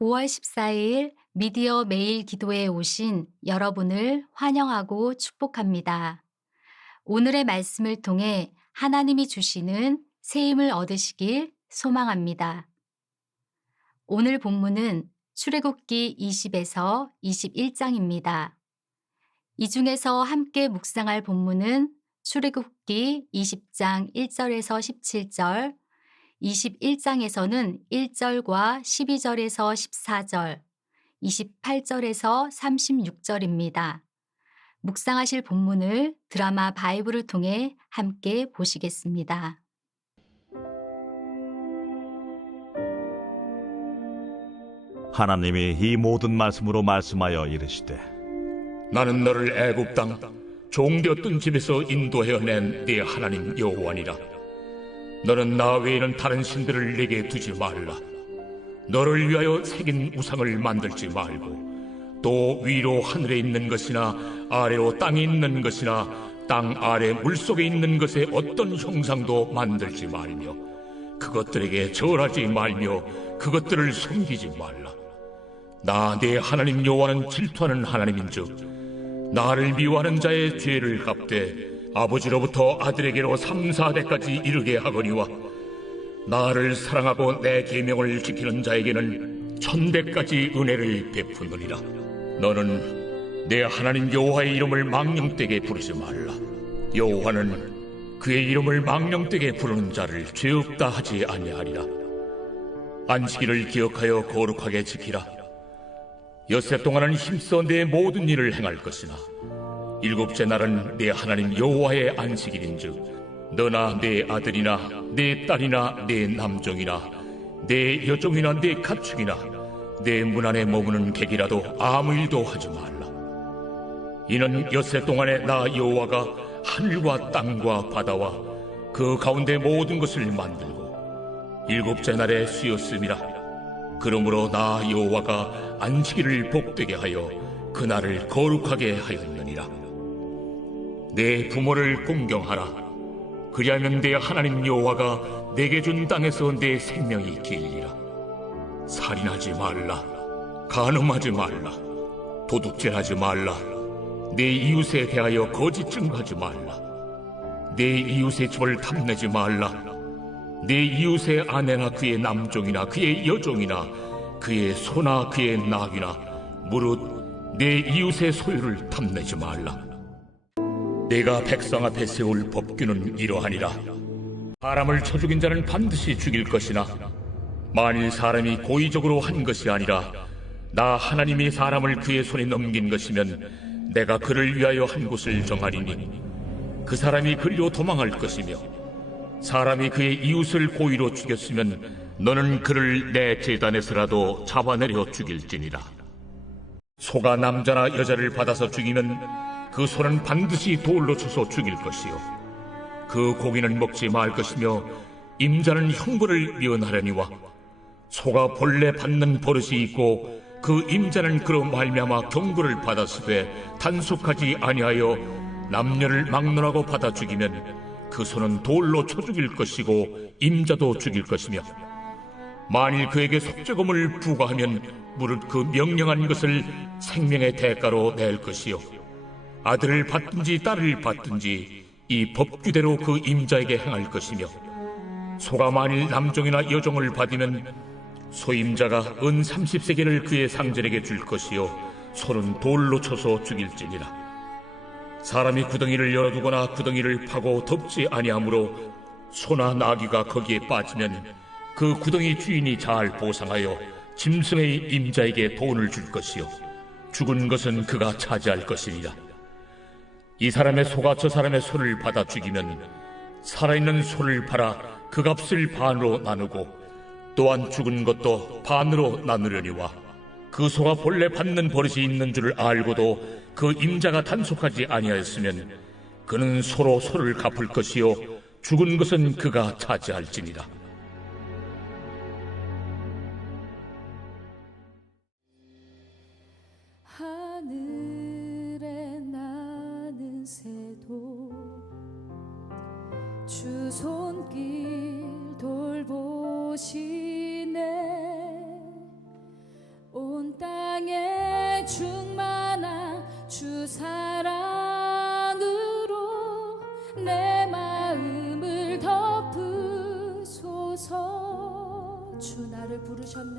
5월 14일 미디어 메일 기도에 오신 여러분을 환영하고 축복합니다. 오늘의 말씀을 통해 하나님이 주시는 새 힘을 얻으시길 소망합니다. 오늘 본문은 출애굽기 20에서 21장입니다. 이 중에서 함께 묵상할 본문은 출애굽기 20장 1절에서 17절, 21장에서는 1절과 12절에서 14절, 28절에서 36절입니다. 묵상하실 본문을 드라마 바이블을 통해 함께 보시겠습니다. 하나님이 이 모든 말씀으로 말씀하여 이르시되 나는 너를 애굽 땅 종되었던 집에서 인도하여 낸 네 하나님 여호와니라. 너는 나 외에는 다른 신들을 내게 두지 말라. 너를 위하여 새긴 우상을 만들지 말고 또 위로 하늘에 있는 것이나 아래로 땅에 있는 것이나 땅 아래 물속에 있는 것에 어떤 형상도 만들지 말며 그것들에게 절하지 말며 그것들을 섬기지 말라. 나 네 하나님 여호와는 질투하는 하나님인즉 나를 미워하는 자의 죄를 갚되 아버지로부터 아들에게로 3, 4대까지 이르게 하거니와 나를 사랑하고 내 계명을 지키는 자에게는 1000대까지 은혜를 베푸느니라. 너는 내 하나님 여호와의 이름을 망령되게 부르지 말라. 여호와는 그의 이름을 망령되게 부르는 자를 죄 없다 하지 아니하리라. 안식일을 기억하여 거룩하게 지키라. 엿새 동안은 힘써 내 모든 일을 행할 것이나 일곱째 날은 내 하나님 여호와의 안식일인즉 너나 내 아들이나 내 딸이나 내 남종이나 내 여종이나 내 가축이나 내 문 안에 머무는 객이라도 아무 일도 하지 말라. 이는 엿새 동안에 나 여호와가 하늘과 땅과 바다와 그 가운데 모든 것을 만들고 일곱째 날에 쉬었음이라. 그러므로 나 여호와가 안식일을 복되게 하여 그날을 거룩하게 하였느니라. 내 부모를 공경하라. 그리하면 내 하나님 여호와가 내게 준 땅에서 내 생명이 길리라. 살인하지 말라. 간음하지 말라. 도둑질하지 말라. 내 이웃에 대하여 거짓 증거하지 말라. 내 이웃의 집을 탐내지 말라. 내 이웃의 아내나 그의 남종이나 그의 여종이나 그의 소나 그의 나귀나 무릇 내 이웃의 소유를 탐내지 말라. 내가 백성 앞에 세울 법규는 이러하니라. 사람을 쳐 죽인 자는 반드시 죽일 것이나 만일 사람이 고의적으로 한 것이 아니라 나 하나님이 사람을 그의 손에 넘긴 것이면 내가 그를 위하여 한 곳을 정하리니 그 사람이 그리로 도망할 것이며 사람이 그의 이웃을 고의로 죽였으면 너는 그를 내 제단에서라도 잡아내려 죽일지니라. 소가 남자나 여자를 받아서 죽이면 그 소는 반드시 돌로 쳐서 죽일 것이요 그 고기는 먹지 말 것이며 임자는 형벌을 면하려니와 소가 본래 받는 버릇이 있고 그 임자는 그로 말미암아 경고를 받았으되 단속하지 아니하여 남녀를 막론하고 받아 죽이면 그 소는 돌로 쳐 죽일 것이고 임자도 죽일 것이며 만일 그에게 속죄금을 부과하면 무릇 그 명령한 것을 생명의 대가로 낼 것이요 아들을 받든지 딸을 받든지 이 법규대로 그 임자에게 행할 것이며 소가 만일 남종이나 여종을 받으면 소임자가 은 30세겔을 그의 상전에게 줄 것이요 소는 돌로 쳐서 죽일지니라. 사람이 구덩이를 열어두거나 구덩이를 파고 덮지 아니하므로 소나 나귀가 거기에 빠지면 그 구덩이 주인이 잘 보상하여 짐승의 임자에게 돈을 줄 것이요 죽은 것은 그가 차지할 것이니라. 이 사람의 소가 저 사람의 소를 받아 죽이면 살아있는 소를 팔아 그 값을 반으로 나누고 또한 죽은 것도 반으로 나누려니와 그 소가 본래 받는 버릇이 있는 줄을 알고도 그 임자가 단속하지 아니하였으면 그는 소로 소를 갚을 것이요 죽은 것은 그가 차지할지니라. 하늘에 나는 새도 주 손길 돌보시네. 부르셨네.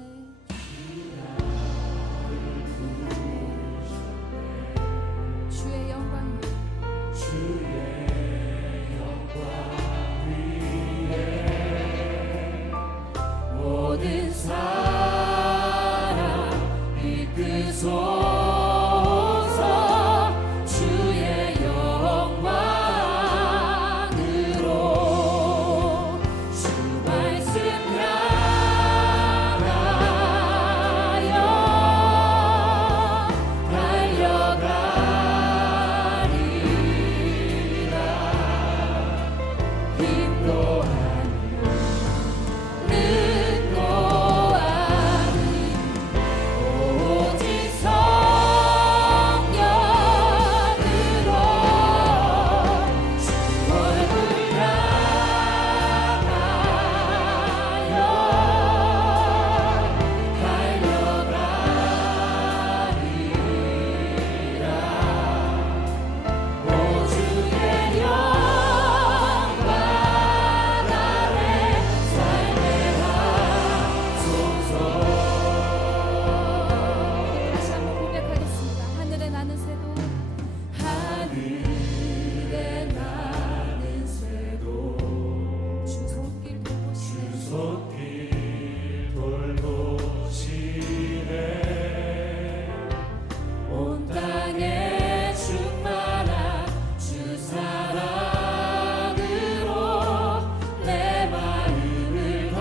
주의 영광 모든 사람 이끄소서. 주의 영광으로 주 말씀 향하여 달려가리라. 힘도 능도 아닌 오직 성령으로 주 얼굴 향하여 달려가리라. 오 주의 영광 아래 삶의 하소서. 다시 한번 고백하겠습니다. 하늘에 나는 새도, 하늘에 나는 새도 주 손길 돌보시네. 온 땅에 충만한 주 사랑으로 내 마음을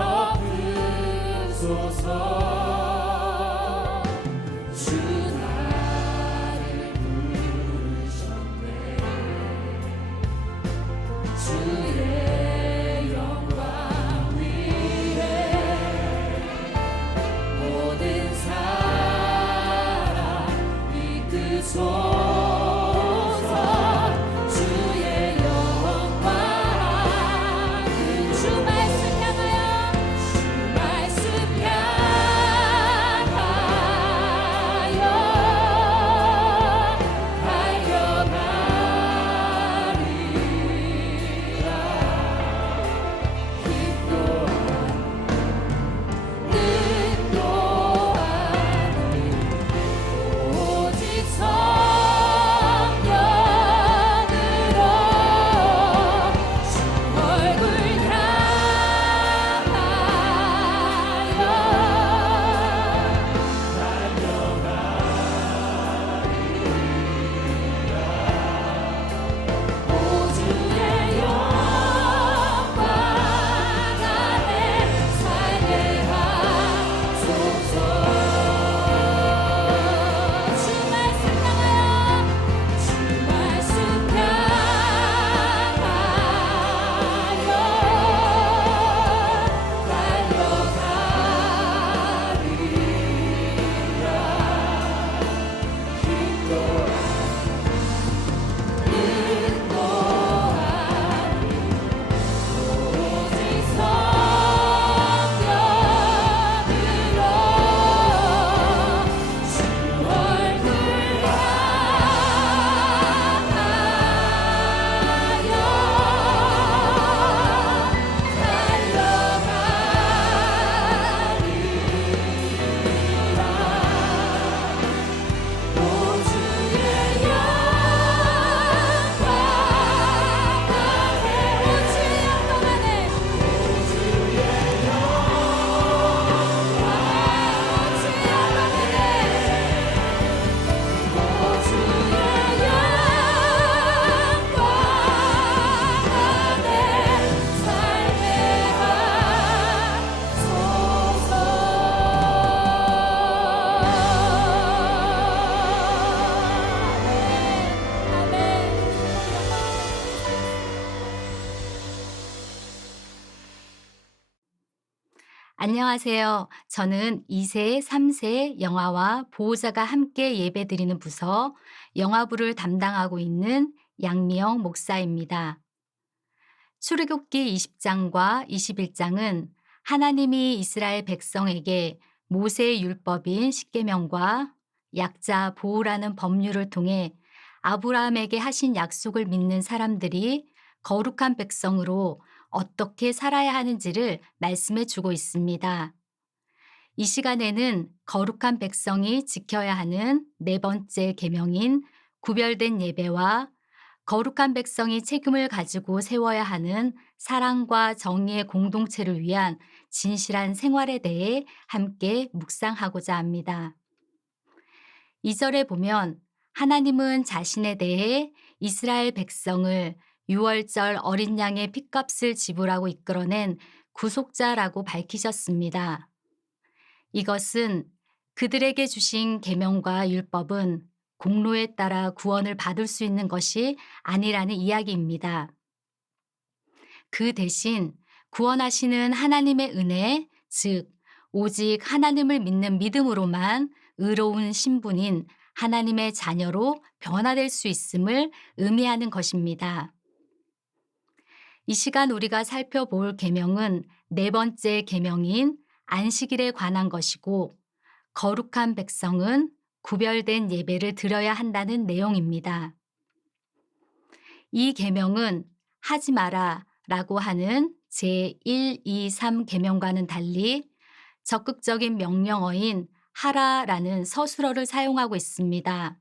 덮으소서. 주 나를 부르셨네. 주의 영광 위에 모든 사람 이끄소서. 주의 영광 주 말씀 향하여 주 말씀 향하여 달려가리라. 힘도 능도 아닌 오직 성령으로 주 얼굴 향하여 오 주의 영광 안에 살게 하소서. 주 말씀 향하여 주 말씀 향하여 달려가리라. 힘도 능도 아닌 오직 성령으로 주 얼굴 향하여 달려가리라. 오 주의 영광 안에 오 주의 영광 안에 오 주의 영광 안에 오 주의 영광 안에 살게 하소서. 아멘. 안녕하세요. 저는 2세, 3세 영아와 보호자가 함께 예배드리는 부서 영아부를 담당하고 있는 양미영 목사입니다. 출애굽기 20장과 21장은 하나님이 이스라엘 백성에게 모세의 율법인 십계명과 약자 보호라는 법률을 통해 아브라함에게 하신 약속을 믿는 사람들이 거룩한 백성으로 어떻게 살아야 하는지를 말씀해 주고 있습니다. 이 시간에는 거룩한 백성이 지켜야 하는 네 번째 계명인 구별된 예배와 거룩한 백성이 책임을 가지고 세워야 하는 사랑과 정의의 공동체를 위한 진실한 생활에 대해 함께 묵상하고자 합니다. 2절에 보면 하나님은 자신에 대해 이스라엘 백성을 유월절 어린 양의 핏값을 지불하고 이끌어낸 구속자라고 밝히셨습니다. 이것은 그들에게 주신 계명과 율법은 공로에 따라 구원을 받을 수 있는 것이 아니라는 이야기입니다. 그 대신 구원하시는 하나님의 은혜, 즉 오직 하나님을 믿는 믿음으로만 의로운 신분인 하나님의 자녀로 변화될 수 있음을 의미하는 것입니다. 이 시간 우리가 살펴볼 계명은 네 번째 계명인 안식일에 관한 것이고 거룩한 백성은 구별된 예배를 드려야 한다는 내용입니다. 이 계명은 하지 마라 라고 하는 제1, 2, 3 계명과는 달리 적극적인 명령어인 하라라는 서술어를 사용하고 있습니다.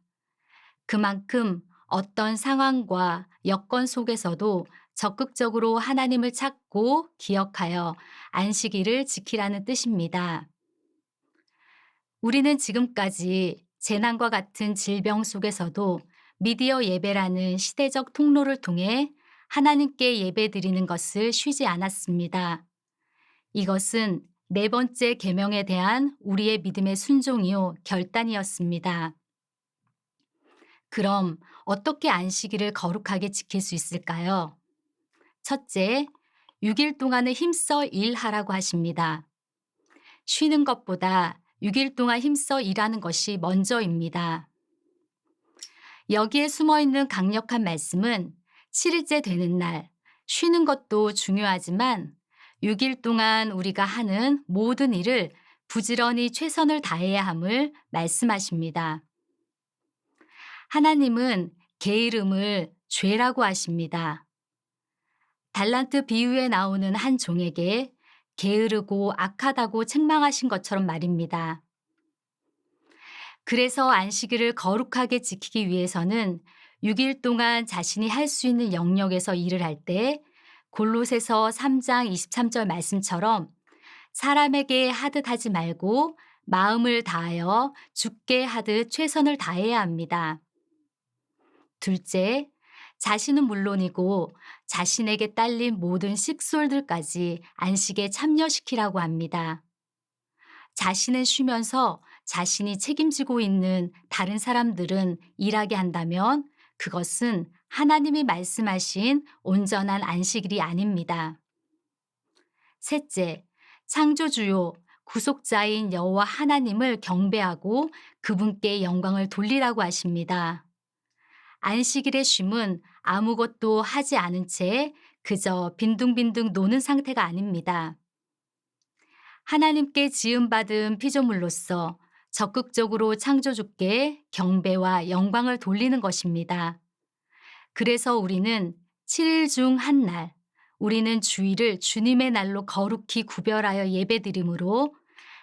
그만큼 어떤 상황과 여건 속에서도 적극적으로 하나님을 찾고 기억하여 안식일을 지키라는 뜻입니다. 우리는 지금까지 재난과 같은 질병 속에서도 미디어 예배라는 시대적 통로를 통해 하나님께 예배드리는 것을 쉬지 않았습니다. 이것은 네 번째 계명에 대한 우리의 믿음의 순종이요 결단이었습니다. 그럼 어떻게 안식일을 거룩하게 지킬 수 있을까요? 첫째, 6일 동안은 힘써 일하라고 하십니다. 쉬는 것보다 6일 동안 힘써 일하는 것이 먼저입니다. 여기에 숨어 있는 강력한 말씀은 7일째 되는 날, 쉬는 것도 중요하지만 6일 동안 우리가 하는 모든 일을 부지런히 최선을 다해야 함을 말씀하십니다. 하나님은 게으름을 죄라고 하십니다. 달란트 비유에 나오는 한 종에게 게으르고 악하다고 책망하신 것처럼 말입니다. 그래서 안식일을 거룩하게 지키기 위해서는 6일 동안 자신이 할 수 있는 영역에서 일을 할 때 골로새서 3장 23절 말씀처럼 사람에게 하듯 하지 말고 마음을 다하여 주께 하듯 최선을 다해야 합니다. 둘째, 자신은 물론이고 자신에게 딸린 모든 식솔들까지 안식에 참여시키라고 합니다. 자신은 쉬면서 자신이 책임지고 있는 다른 사람들은 일하게 한다면 그것은 하나님이 말씀하신 온전한 안식일이 아닙니다. 셋째, 창조주요 구속자인 여호와 하나님을 경배하고 그분께 영광을 돌리라고 하십니다. 안식일의 쉼은 아무것도 하지 않은 채 그저 빈둥빈둥 노는 상태가 아닙니다. 하나님께 지음받은 피조물로서 적극적으로 창조주께 경배와 영광을 돌리는 것입니다. 그래서 우리는 7일 중 한 날, 우리는 주일을 주님의 날로 거룩히 구별하여 예배드림으로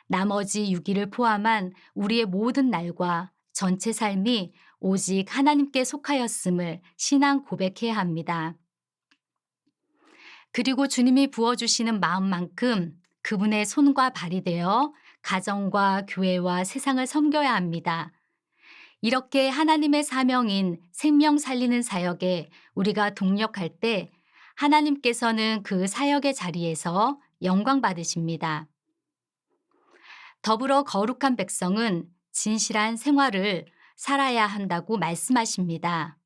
나머지 6일을 포함한 우리의 모든 날과 전체 삶이 오직 하나님께 속하였음을 신앙 고백해야 합니다. 그리고 주님이 부어주시는 마음만큼 그분의 손과 발이 되어 가정과 교회와 세상을 섬겨야 합니다. 이렇게 하나님의 사명인 생명 살리는 사역에 우리가 동력할 때 하나님께서는 그 사역의 자리에서 영광 받으십니다. 더불어 거룩한 백성은 진실한 생활을 살아야 한다고 말씀하십니다.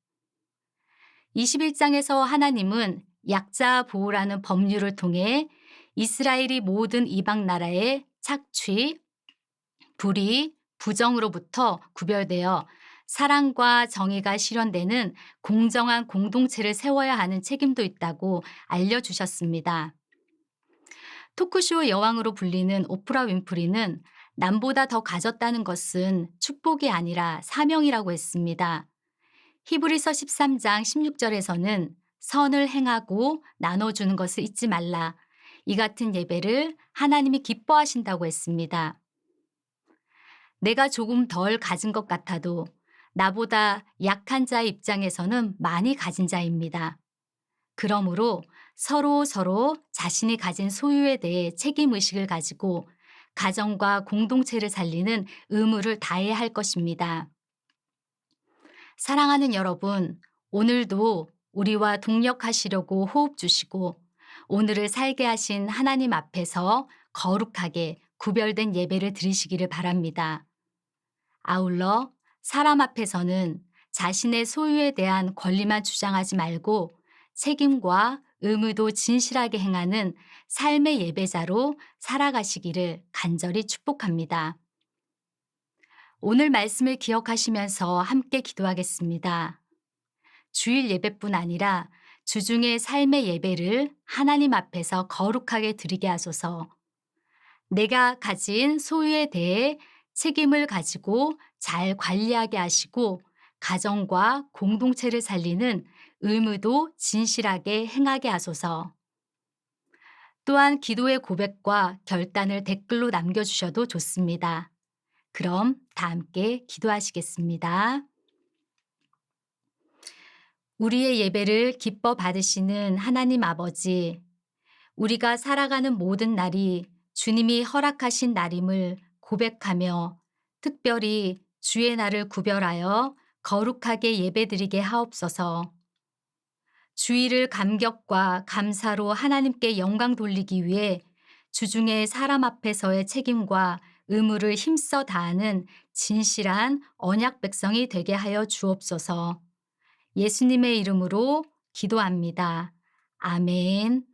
21장에서 하나님은 약자 보호라는 법률을 통해 이스라엘이 모든 이방 나라의 착취, 불의, 부정으로부터 구별되어 사랑과 정의가 실현되는 공정한 공동체를 세워야 하는 책임도 있다고 알려주셨습니다. 토크쇼 여왕으로 불리는 오프라 윈프리는 남보다 더 가졌다는 것은 축복이 아니라 사명이라고 했습니다. 히브리서 13장 16절에서는 선을 행하고 나눠주는 것을 잊지 말라. 이 같은 예배를 하나님이 기뻐하신다고 했습니다. 내가 조금 덜 가진 것 같아도 나보다 약한 자의 입장에서는 많이 가진 자입니다. 그러므로 서로 자신이 가진 소유에 대해 책임의식을 가지고 가정과 공동체를 살리는 의무를 다해야 할 것입니다. 사랑하는 여러분, 오늘도 우리와 동역하시려고 호흡 주시고 오늘을 살게 하신 하나님 앞에서 거룩하게 구별된 예배를 드리시기를 바랍니다. 아울러 사람 앞에서는 자신의 소유에 대한 권리만 주장하지 말고 책임과 의무도 진실하게 행하는 삶의 예배자로 살아가시기를 간절히 축복합니다. 오늘 말씀을 기억하시면서 함께 기도하겠습니다. 주일 예배뿐 아니라 주중의 삶의 예배를 하나님 앞에서 거룩하게 드리게 하소서. 내가 가진 소유에 대해 책임을 가지고 잘 관리하게 하시고 가정과 공동체를 살리는 의무도 진실하게 행하게 하소서. 또한 기도의 고백과 결단을 댓글로 남겨주셔도 좋습니다. 그럼 다 함께 기도하시겠습니다. 우리의 예배를 기뻐 받으시는 하나님 아버지, 우리가 살아가는 모든 날이 주님이 허락하신 날임을 고백하며 특별히 주의 날을 구별하여 거룩하게 예배드리게 하옵소서. 주일을 감격과 감사로 하나님께 영광 돌리기 위해 주중에 사람 앞에서의 책임과 의무를 힘써 다하는 진실한 언약 백성이 되게 하여 주옵소서. 예수님의 이름으로 기도합니다. 아멘.